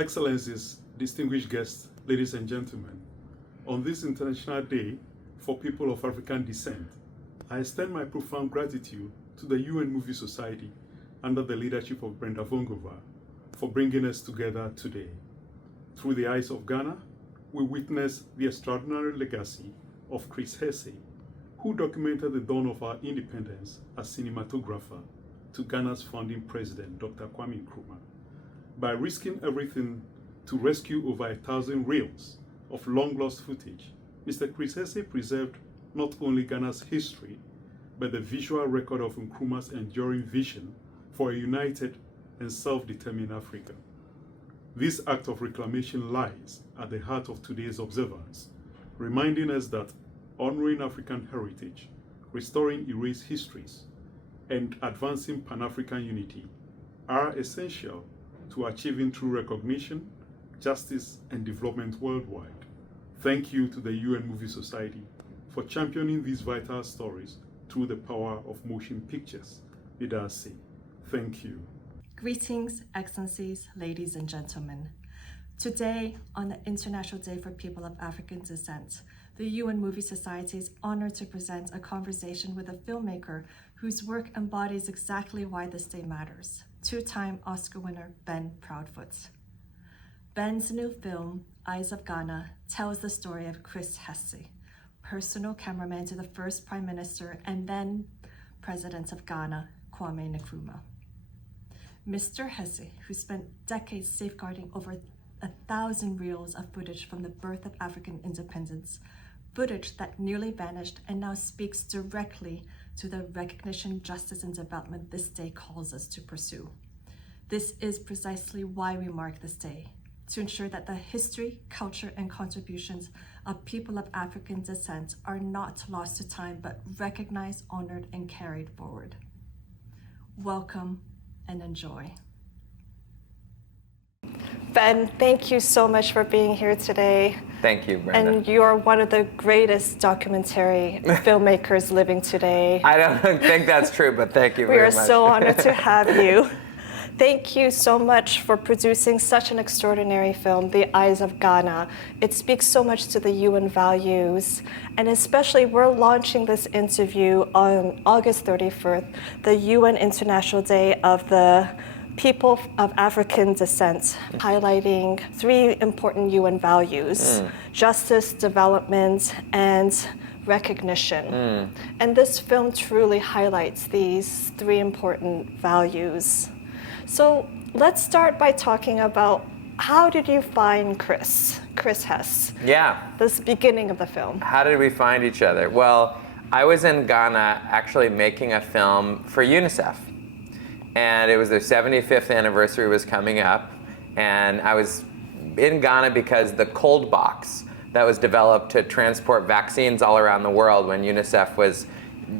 Excellencies, distinguished guests, ladies and gentlemen, on this International Day for People of African Descent, I extend my profound gratitude to the UN Movie Society under the leadership of Brenda Vongova for bringing us together today. Through the eyes of Ghana, we witness the extraordinary legacy of Chris Hesse, who documented the dawn of our independence as cinematographer to Ghana's founding president, Dr. Kwame Nkrumah. By risking everything to rescue over 1,000 reels of long-lost footage, Mr. Chris Hesse preserved not only Ghana's history, but the visual record of Nkrumah's enduring vision for a united and self-determined Africa. This act of reclamation lies at the heart of today's observance, reminding us that honoring African heritage, restoring erased histories, and advancing Pan-African unity are essential to achieving true recognition, justice, and development worldwide. Thank you to the UN Movie Society for championing these vital stories through the power of motion pictures. Did I say? Thank you. Greetings, Excellencies, ladies and gentlemen. Today, on the International Day for People of African Descent, the UN Movie Society is honored to present a conversation with a filmmaker whose work embodies exactly why this day matters, two-time Oscar winner Ben Proudfoot. Ben's new film, Eyes of Ghana, tells the story of Chris Hesse, personal cameraman to the first Prime Minister and then President of Ghana, Kwame Nkrumah. Mr. Hesse, who spent decades safeguarding over 1,000 reels of footage from the birth of African independence, footage that nearly vanished and now speaks directly to the recognition, justice, and development this day calls us to pursue. This is precisely why we mark this day, to ensure that the history, culture, and contributions of people of African descent are not lost to time, but recognized, honored, and carried forward. Welcome and enjoy. Ben, thank you so much for being here today. Thank you, Brenda. And you are one of the greatest documentary filmmakers living today. I don't think that's true, but thank you very much. We are so honored to have you. Thank you so much for producing such an extraordinary film, The Eyes of Ghana. It speaks so much to the UN values, and especially we're launching this interview on August 31st, the UN International Day of the People of African Descent, highlighting three important UN values, justice, development, and recognition. And this film truly highlights these three important values. So let's start by talking about how did you find Chris Hesse? Yeah. This beginning of the film. How did we find each other? Well, I was in Ghana actually making a film for UNICEF. And it was their 75th anniversary was coming up. And I was in Ghana because the cold box that was developed to transport vaccines all around the world when UNICEF was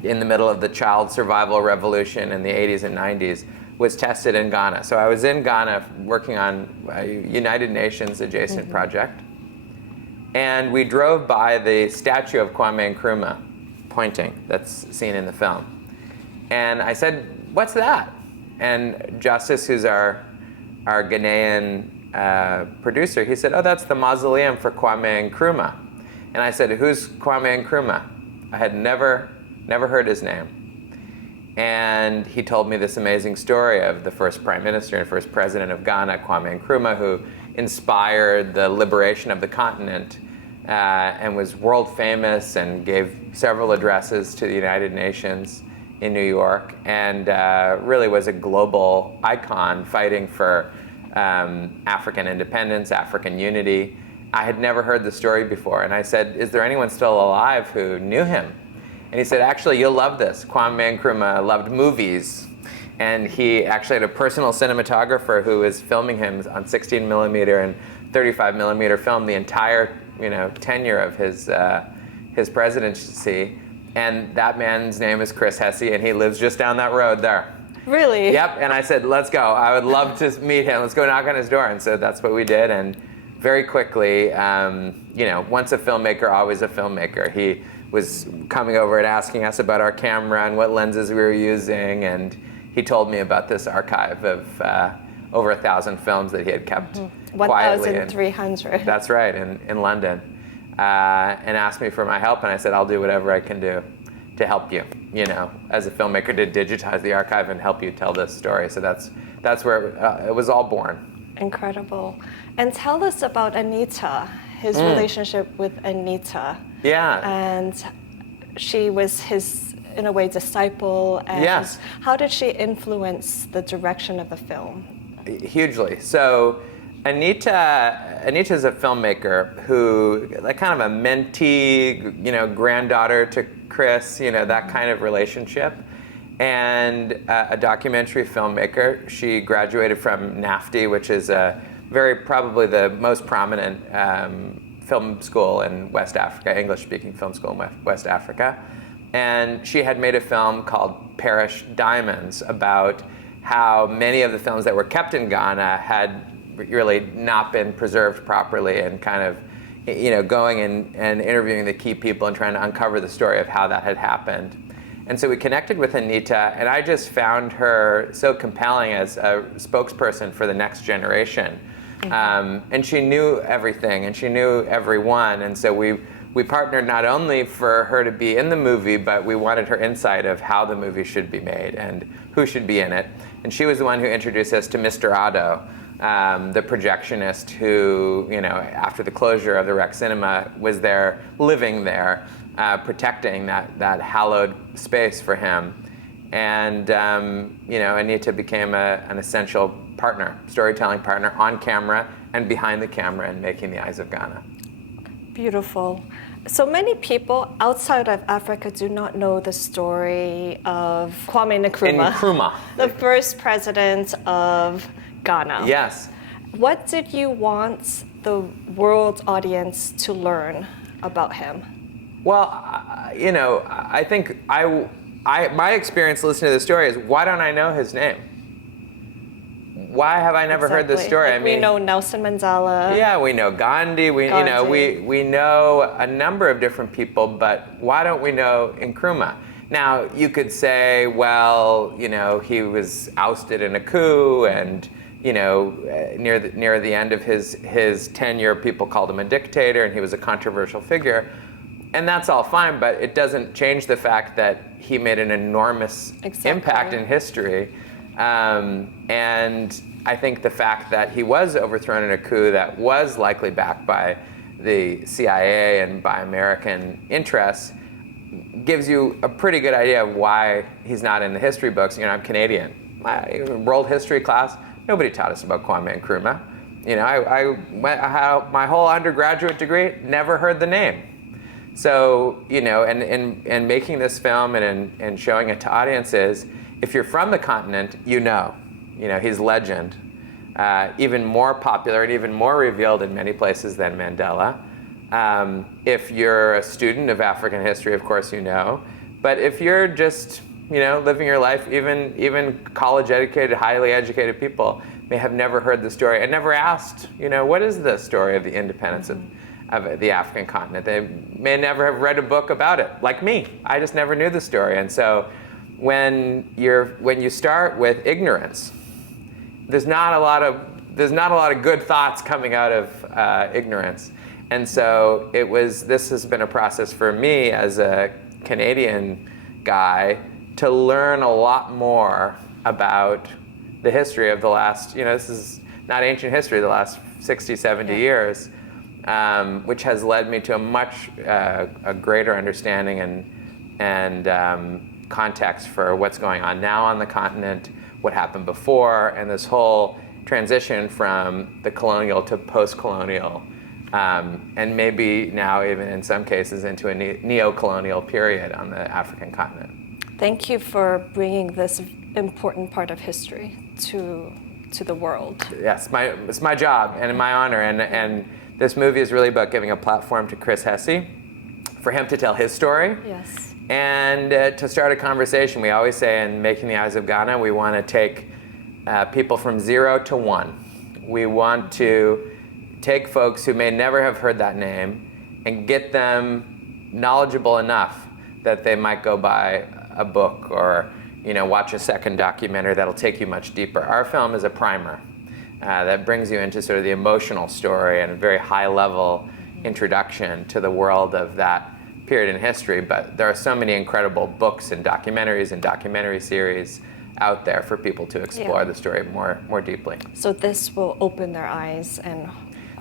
in the middle of the child survival revolution in the 80s and 90s was tested in Ghana. So I was in Ghana working on a United Nations adjacent project. And we drove by the statue of Kwame Nkrumah pointing, that's seen in the film. And I said, "What's that?" And Justice, who's our Ghanaian producer, he said, "Oh, that's the mausoleum for Kwame Nkrumah." And I said, "Who's Kwame Nkrumah?" I had never heard his name. And he told me this amazing story of the first Prime Minister and first President of Ghana, Kwame Nkrumah, who inspired the liberation of the continent and was world famous and gave several addresses to the United Nations in New York, and really was a global icon fighting for African independence, African unity. I had never heard the story before, and I said, "Is there anyone still alive who knew him?" And he said, "Actually, you'll love this. Kwame Nkrumah loved movies, and he actually had a personal cinematographer who was filming him on 16 millimeter and 35 millimeter film the entire tenure of his presidency. And that man's name is Chris Hesse, and he lives just down that road there." Really? Yep, and I said, "Let's go. I would love to meet him. Let's go knock on his door." And so that's what we did, and very quickly, once a filmmaker, always a filmmaker. He was coming over and asking us about our camera and what lenses we were using, and he told me about this archive of over 1,000 films that he had kept quietly. 1,300. That's right, in London. And asked me for my help, and I said, I'll do whatever I can do to help you, as a filmmaker, to digitize the archive and help you tell this story. So that's where it was all born. Incredible. And tell us about Anita, his relationship with Anita. Yeah. And she was his, in a way, disciple. And Yes. how did she influence the direction of the film? Hugely. So Anita's a filmmaker who, like, kind of a mentee, granddaughter to Chris, that kind of relationship. And a documentary filmmaker. She graduated from NAFTI, which is probably the most prominent film school in West Africa, English-speaking film school in West Africa. And she had made a film called Parish Diamonds about how many of the films that were kept in Ghana had really not been preserved properly, and kind of, going and interviewing the key people and trying to uncover the story of how that had happened. And so we connected with Anita, and I just found her so compelling as a spokesperson for the next generation. And she knew everything, and she knew everyone, and so we partnered not only for her to be in the movie, but we wanted her insight of how the movie should be made and who should be in it. And she was the one who introduced us to Mr. Otto, the projectionist who, after the closure of the Rec Cinema, was there, living there, protecting that hallowed space for him. And, Anita became an essential partner, storytelling partner, on camera and behind the camera, and making the Eyes of Ghana. Beautiful. So many people outside of Africa do not know the story of Kwame Nkrumah, the first president of Ghana. Yes. What did you want the world audience to learn about him? Well, I think my experience listening to the story is, why don't I know his name? Why have I never heard this story? Like, we know Nelson Mandela. Yeah, we know Gandhi. We know a number of different people, but why don't we know Nkrumah? Now, you could say, well, he was ousted in a coup, and near the end of his tenure, people called him a dictator, and he was a controversial figure. And that's all fine, but it doesn't change the fact that he made an enormous impact in history. And I think the fact that he was overthrown in a coup that was likely backed by the CIA and by American interests gives you a pretty good idea of why he's not in the history books. I'm Canadian. My world history class, nobody taught us about Kwame Nkrumah. I had my whole undergraduate degree, never heard the name. So, and making this film and showing it to audiences, if you're from the continent, he's legend. Even more popular and even more revealed in many places than Mandela. If you're a student of African history, of course you know. But if you're just, living your life, even college-educated, highly educated people may have never heard the story and never asked, what is the story of the independence of the African continent? They may never have read a book about it, like me. I just never knew the story. And so when you start with ignorance, there's not a lot of good thoughts coming out of ignorance. And so this has been a process for me as a Canadian guy to learn a lot more about the history of the last, this is not ancient history, the last 60, 70 years, which has led me to a greater understanding and context for what's going on now on the continent, what happened before, and this whole transition from the colonial to post-colonial, and maybe now even in some cases into a neo-colonial period on the African continent. Thank you for bringing this important part of history to the world. Yes, it's my job and my honor, and this movie is really about giving a platform to Chris Hesse for him to tell his story. Yes. And to start a conversation. We always say in Making the Eyes of Ghana, we want to take people from 0 to 1. We want to take folks who may never have heard that name and get them knowledgeable enough that they might go buy a book or watch a second documentary that'll take you much deeper. Our film is a primer. that brings you into sort of the emotional story and a very high-level introduction to the world of that period in history. But there are so many incredible books and documentaries and documentary series out there for people to explore the story more deeply. So this will open their eyes and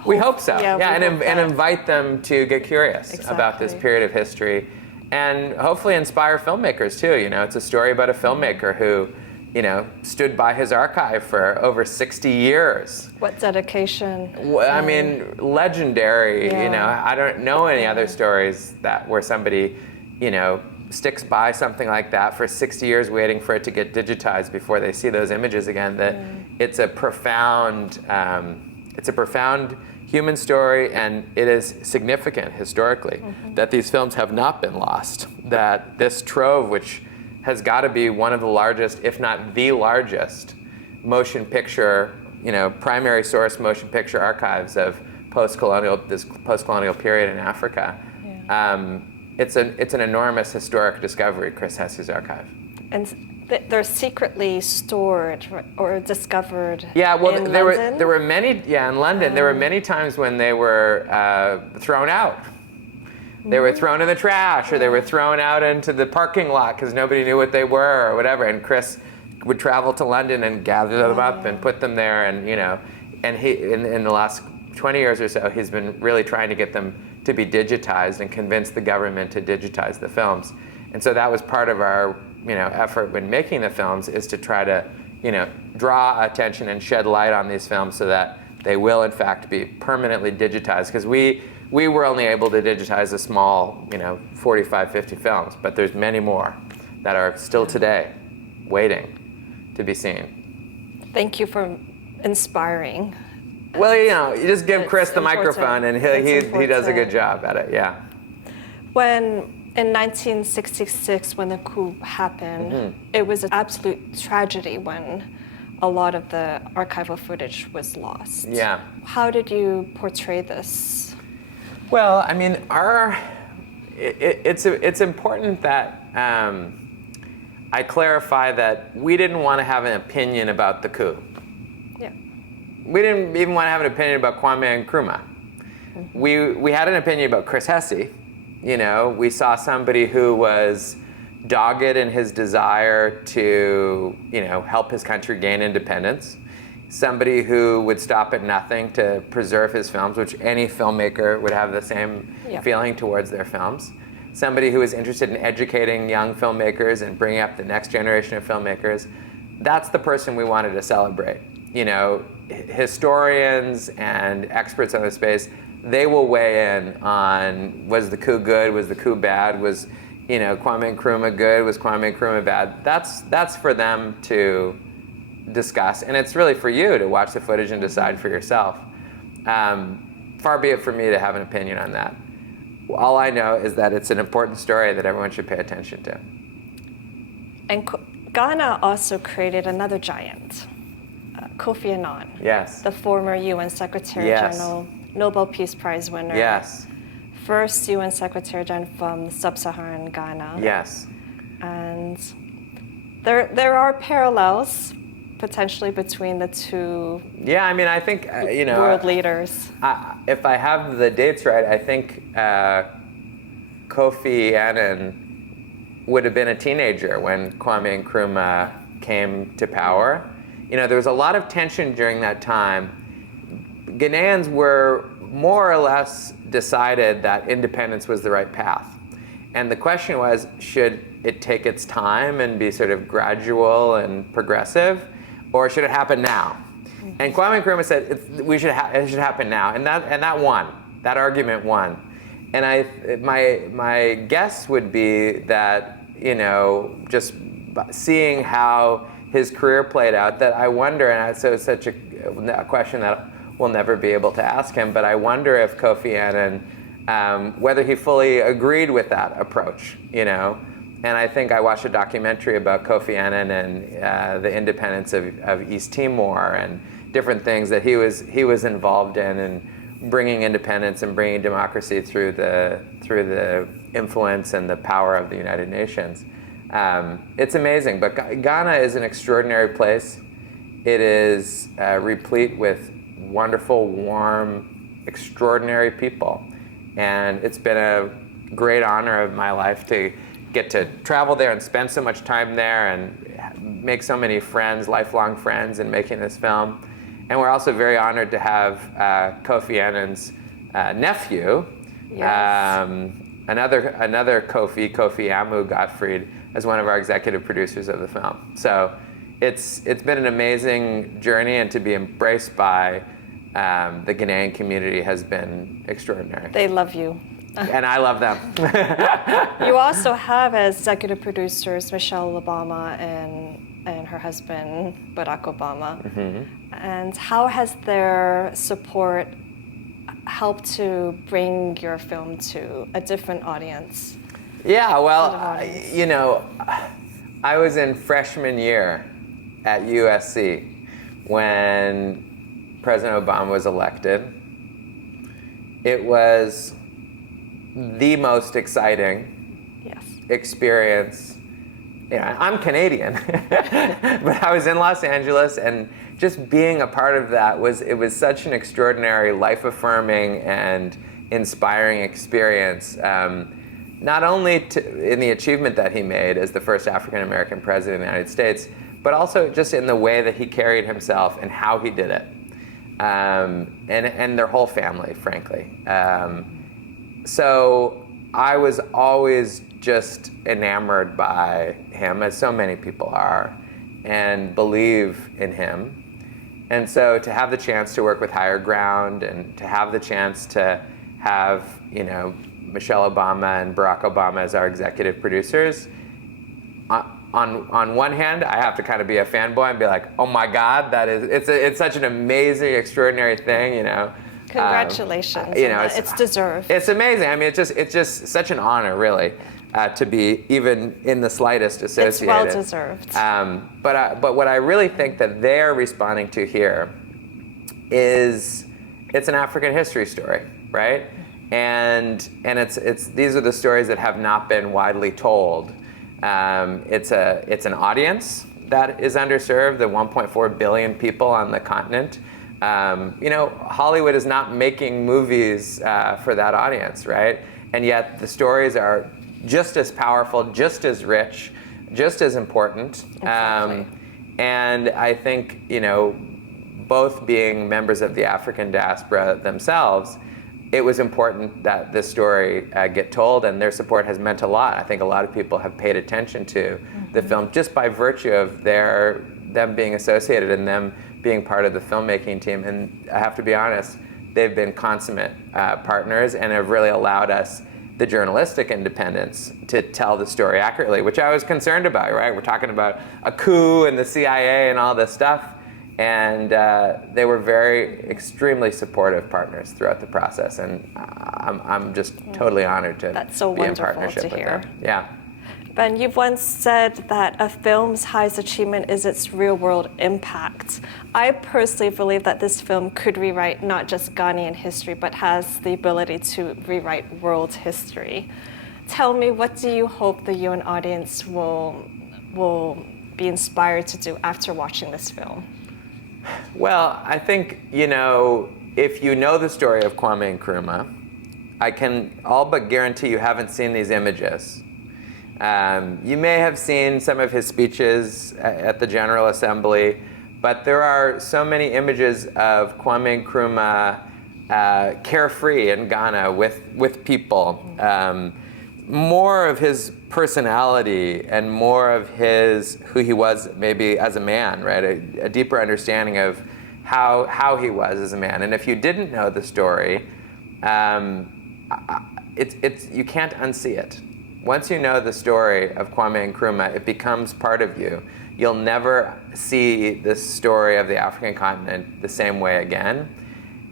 we hope so. Yeah, and invite them to get curious about this period of history, and hopefully inspire filmmakers too. You know, it's a story about a filmmaker who, you know, stood by his archive for over 60 years. What dedication. I mean, legendary. You know, I don't know any other stories where somebody, you know, sticks by something like that for 60 years waiting for it to get digitized before they see those images again. That it's a profound human story, and it is significant historically that these films have not been lost. That this trove, which has got to be one of the largest, if not the largest, motion picture, you know, primary source motion picture archives of this post-colonial period in Africa. It's an enormous historic discovery, Chris Hesse's archive. And they're secretly stored or discovered. Yeah, well, in there London? were many. Yeah, in London, there were many times when they were thrown out. They were thrown in the trash, or they were thrown out into the parking lot because nobody knew what they were, or whatever. And Chris would travel to London and gather them up and put them there. And you know, and he in the last 20 years or so, he's been really trying to get them to be digitized and convince the government to digitize the films. And so that was part of our, you know, effort when making the films, is to try to, you know, draw attention and shed light on these films so that they will in fact be permanently digitized. Because we were only able to digitize a small, you know, 45, 50 films, but there's many more that are still today waiting to be seen. Thank you for inspiring. Well, you know, you just give Chris the important. microphone and he does a good job at it, yeah. In 1966, when the coup happened, it was an absolute tragedy when a lot of the archival footage was lost. Yeah. How did you portray this? Well, I mean, it's important that I clarify that we didn't want to have an opinion about the coup. Yeah. We didn't even want to have an opinion about Kwame Nkrumah. We had an opinion about Chris Hesse. You know, we saw somebody who was dogged in his desire to, you know, help his country gain independence. Somebody who would stop at nothing to preserve his films, which any filmmaker would have the same feeling towards their films. Somebody who was interested in educating young filmmakers and bringing up the next generation of filmmakers. That's the person we wanted to celebrate. You know, historians and experts on the space, they will weigh in on, was the coup good, was the coup bad, was, you know, Kwame Nkrumah good, was Kwame Nkrumah bad? That's for them to discuss, and it's really for you to watch the footage and decide for yourself. Far be it for me to have an opinion on that. All I know is that it's an important story that everyone should pay attention to. And Ghana also created another giant, Kofi Annan. Yes. The former UN Secretary General, Nobel Peace Prize winner. Yes. First UN Secretary General from sub-Saharan Ghana. Yes. And there are parallels potentially between the two. Yeah, I mean, I think you know, world leaders. If I have the dates right, I think Kofi Annan would have been a teenager when Kwame Nkrumah came to power. You know, there was a lot of tension during that time. Ghanaians were more or less decided that independence was the right path. And the question was, should it take its time and be sort of gradual and progressive, or should it happen now? And Kwame Nkrumah said it should happen now, and that won. That argument won. And my guess would be that, you know, just seeing how his career played out, that I wonder, and so it's such a question that we'll never be able to ask him, but I wonder if Kofi Annan, whether he fully agreed with that approach, you know. And I think I watched a documentary about Kofi Annan and the independence of East Timor and different things that he was involved in, and bringing independence and bringing democracy through the influence and the power of the United Nations. It's amazing, but Ghana is an extraordinary place. It is replete with wonderful, warm, extraordinary people. And it's been a great honor of my life to get to travel there and spend so much time there and make so many friends, lifelong friends, in making this film. And we're also very honored to have Kofi Annan's nephew, Yes. another Kofi Amu Gottfried, as one of our executive producers of the film. So it's been an amazing journey, and to be embraced by the Ghanaian community has been extraordinary. They love you. And I love them. You also have as executive producers Michelle Obama and her husband Barack Obama. Mm-hmm. And how has their support helped to bring your film to a different audience? Yeah, well, audience? you know, I was in freshman year at USC when President Obama was elected. It was the most exciting Yes. experience. You know, I'm Canadian, but I was in Los Angeles, and just being a part of that was such an extraordinary, life-affirming and inspiring experience. Not only in the achievement that he made as the first African-American president of the United States, but also just in the way that he carried himself and how he did it, and their whole family, frankly. So I was always just enamored by him, as so many people are, and believe in him. And so to have the chance to work with Higher Ground, and to have the chance to have, you know, Michelle Obama and Barack Obama as our executive producers, on one hand, I have to kind of be a fanboy and be like, oh my God, it's such an amazing, extraordinary thing, you know. Congratulations. You know, it's deserved. It's amazing. I mean, it's just such an honor, really, to be even in the slightest associated. It's well deserved. But what I really think that they're responding to here is it's an African history story, right? And it's these are the stories that have not been widely told. It's an audience that is underserved, the 1.4 billion people on the continent. You know, Hollywood is not making movies for that audience, right? And yet the stories are just as powerful, just as rich, just as important. Exactly. And I think, you know, both being members of the African diaspora themselves, it was important that this story get told, and their support has meant a lot. I think a lot of people have paid attention to the film just by virtue of them being associated and them being part of the filmmaking team. And I have to be honest, they've been consummate partners and have really allowed us the journalistic independence to tell the story accurately, which I was concerned about, right? We're talking about a coup and the CIA and all this stuff. And they were extremely supportive partners throughout the process. And I'm just totally honored to That's so be in wonderful partnership to with hear. them. Yeah. Ben, you've once said that a film's highest achievement is its real-world impact. I personally believe that this film could rewrite not just Ghanaian history, but has the ability to rewrite world history. Tell me, what do you hope the UN audience will be inspired to do after watching this film? Well, I think, you know, if you know the story of Kwame Nkrumah, I can all but guarantee you haven't seen these images. You may have seen some of his speeches at the General Assembly, but there are so many images of Kwame Nkrumah carefree in Ghana with people. More of his personality and more of who he was maybe as a man, right? A deeper understanding of how he was as a man. And if you didn't know the story, you can't unsee it. Once you know the story of Kwame Nkrumah, it becomes part of you. You'll never see this story of the African continent the same way again.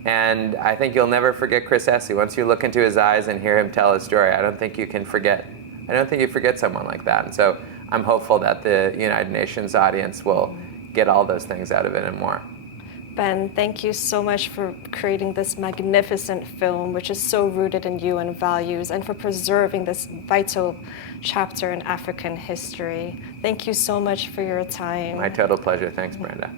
And I think you'll never forget Chris Hesse. Once you look into his eyes and hear him tell his story, I don't think you forget someone like that. And so I'm hopeful that the United Nations audience will get all those things out of it and more. Ben, thank you so much for creating this magnificent film, which is so rooted in UN values, and for preserving this vital chapter in African history. Thank you so much for your time. My total pleasure. Thanks, Brenda.